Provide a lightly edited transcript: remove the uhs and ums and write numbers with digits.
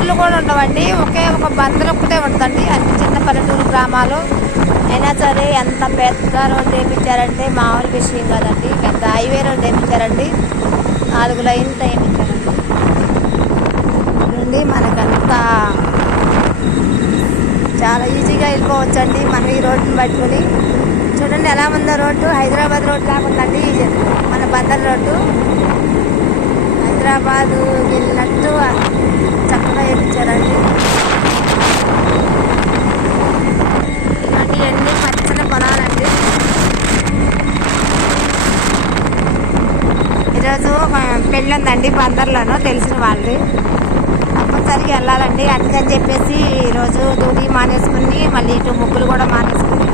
ఊర్లు కూడా ఉండవండి, ఒకే ఒక బందరు ఒక్కటే ఉంటుందండి. అన్ని చిన్న పల్లెటూరు గ్రామాలు అయినా సరే ఎంత పెద్ద రోడ్డు వేయించారంటే మామూలు విషయం కాదండి. పెద్ద హైవే రోడ్డు వేయించారండి, 4 లైన్లు వేయించారండి. నుండి మనకంతా చాలా ఈజీగా వెళ్ళిపోవచ్చండి మనం ఈ రోడ్డుని పట్టుకుని. చూడండి ఎలా ఉందో రోడ్డు, హైదరాబాద్ రోడ్డు లాగా ఉందండి మన బందర్ రోడ్డు. హైదరాబాదు వెళ్ళినట్టు చక్కగా వేయించారండి. ఇవన్నీ పచ్చని పొలాలండి. ఈరోజు పెళ్ళి ఉందండి బందర్లోనూ, తెలిసిన వాళ్ళది, కంపల్సరీగా వెళ్ళాలండి. అందుకని చెప్పేసి ఈరోజు డ్యూటీ మానేసుకుని మళ్ళీ ఇటు ముగ్గులు కూడా మానేసుకుని